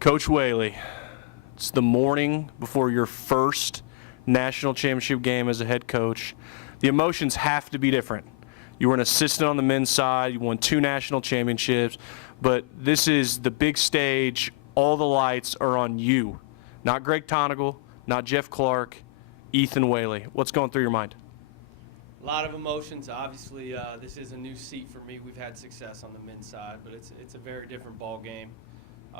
Coach Whaley, it's the morning before your first national championship game as a head coach. The emotions have to be different. You were an assistant on the men's side, you won 2 national championships, but this is the big stage. All the lights are on you. Not Greg Tonigal, not Jeff Clark, Ethan Whaley. What's going through your mind? A lot of emotions. Obviously, this is a new seat for me. We've had success on the men's side, but it's a very different ball game.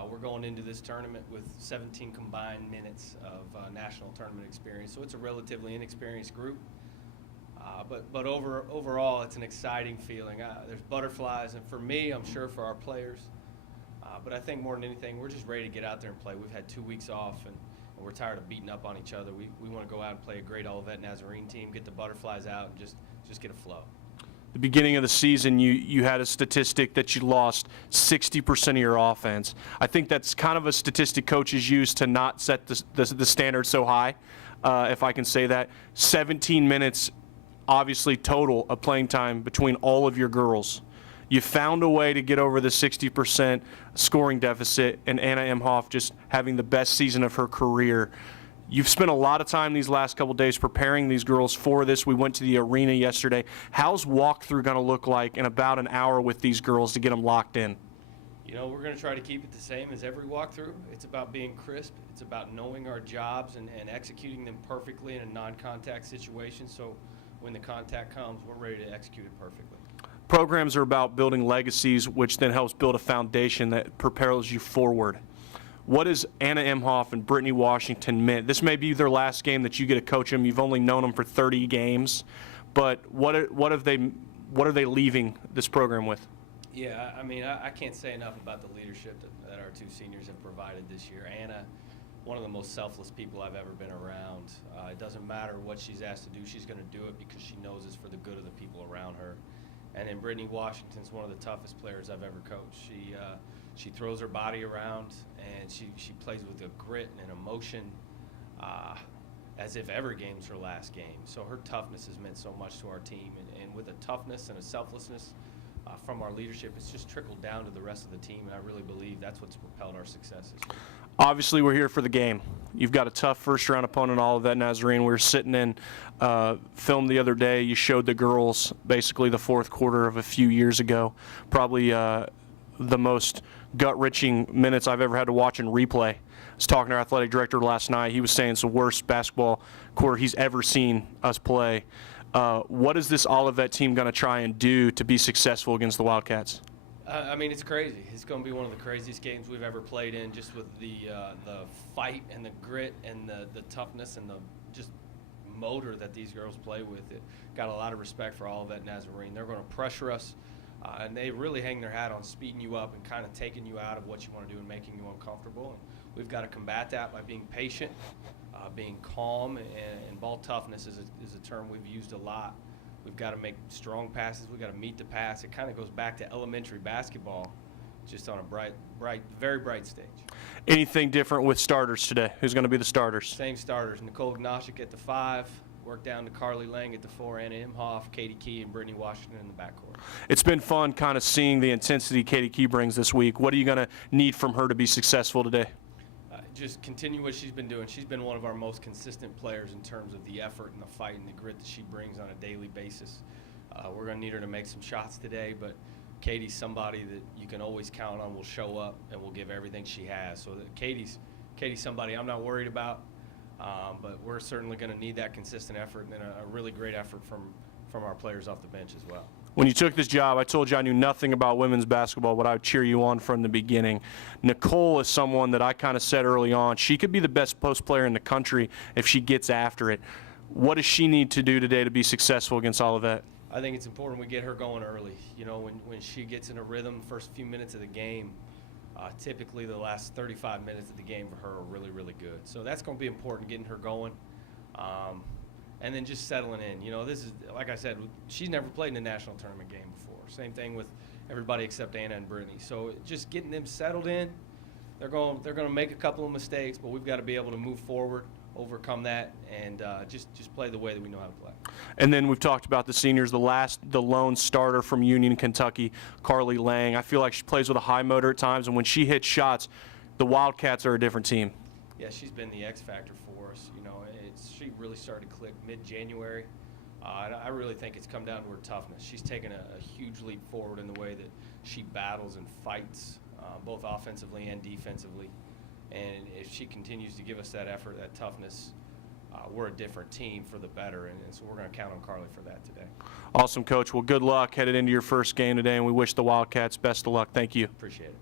We're going into this tournament with 17 combined minutes of national tournament experience, so it's a relatively inexperienced group. But overall, it's an exciting feeling. There's butterflies, and for me, I'm sure for our players. But I think more than anything, we're just ready to get out there and play. We've had 2 weeks off, and we're tired of beating up on each other. We want to go out and play a great Olivet Nazarene team, get the butterflies out, and just get a flow. The beginning of the season, you had a statistic that you lost 60% of your offense. I think that's kind of a statistic coaches use to not set the standard so high, if I can say that. 17 minutes, obviously, total of playing time between all of your girls. You found a way to get over the 60% scoring deficit, and Anna Emhoff just having the best season of her career. You've spent a lot of time these last couple days preparing these girls for this. We went to the arena yesterday. How's walkthrough going to look like in about an hour with these girls to get them locked in? You know, we're going to try to keep it the same as every walkthrough. It's about being crisp. It's about knowing our jobs and executing them perfectly in a non-contact situation. So when the contact comes, we're ready to execute it perfectly. Programs are about building legacies, which then helps build a foundation that propels you forward. What has Anna Emhoff and Brittany Washington meant? This may be their last game that you get to coach them. You've only known them for 30 games, but what are they leaving this program with? Yeah, I mean, I can't say enough about the leadership that our 2 seniors have provided this year. Anna, one of the most selfless people I've ever been around. It doesn't matter what she's asked to do, she's going to do it because she knows it's for the good of the people around her. And then Brittany Washington's one of the toughest players I've ever coached. She throws her body around, and she plays with a grit and an emotion as if every game's her last game. So her toughness has meant so much to our team, and with a toughness and a selflessness from our leadership, it's just trickled down to the rest of the team, and I really believe that's what's propelled our success this year. Obviously, we're here for the game. You've got a tough first-round opponent, Olivet Nazarene. We were sitting in film the other day. You showed the girls basically the fourth quarter of a few years ago, probably the most gut-wrenching minutes I've ever had to watch in replay. I was talking to our athletic director last night. He was saying it's the worst basketball quarter he's ever seen us play. What is this Olivet team going to try and do to be successful against the Wildcats? I mean, it's crazy. It's going to be one of the craziest games we've ever played in, just with the fight and the grit and the toughness and the just motor that these girls play with. It got a lot of respect for Olivet Nazarene. They're going to pressure us, and they really hang their hat on speeding you up and kind of taking you out of what you want to do and making you uncomfortable. And we've got to combat that by being patient, being calm, and ball toughness is a term we've used a lot. We've got to make strong passes. We've got to meet the pass. It kind of goes back to elementary basketball, just on a very bright stage. Anything different with starters today? Who's going to be the starters? Same starters. Nicole Gnoshik at the 5, work down to Carly Lang at the 4, Anna Emhoff, Katie Key, and Brittany Washington in the backcourt. It's been fun kind of seeing the intensity Katie Key brings this week. What are you going to need from her to be successful today? Just continue what she's been doing. She's been one of our most consistent players in terms of the effort and the fight and the grit that she brings on a daily basis. We're going to need her to make some shots today, but Katie's somebody that you can always count on will show up and will give everything she has. So Katie's somebody I'm not worried about, but we're certainly going to need that consistent effort and then a really great effort from our players off the bench as well. When you took this job, I told you I knew nothing about women's basketball, but I would cheer you on from the beginning. Nicole is someone that I kind of said early on, she could be the best post player in the country if she gets after it. What does she need to do today to be successful against Olivet? I think it's important we get her going early. You know, when she gets in a rhythm, first few minutes of the game, typically the last 35 minutes of the game for her are really, really good. So that's going to be important, getting her going. And then just settling in. You know, this is, like I said, she's never played in a national tournament game before. Same thing with everybody except Anna and Brittany. So just getting them settled in, they're going to make a couple of mistakes, but we've got to be able to move forward, overcome that, and just play the way that we know how to play. And then we've talked about the seniors, the lone starter from Union, Kentucky, Carly Lang. I feel like she plays with a high motor at times, and when she hits shots, the Wildcats are a different team. Yeah, she's been the X factor for us. You know, she really started to click mid-January. I really think it's come down to her toughness. She's taken a huge leap forward in the way that she battles and fights, both offensively and defensively. And if she continues to give us that effort, that toughness, we're a different team for the better. And so we're going to count on Carly for that today. Awesome, Coach. Well, good luck headed into your first game today, and we wish the Wildcats best of luck. Thank you. Appreciate it.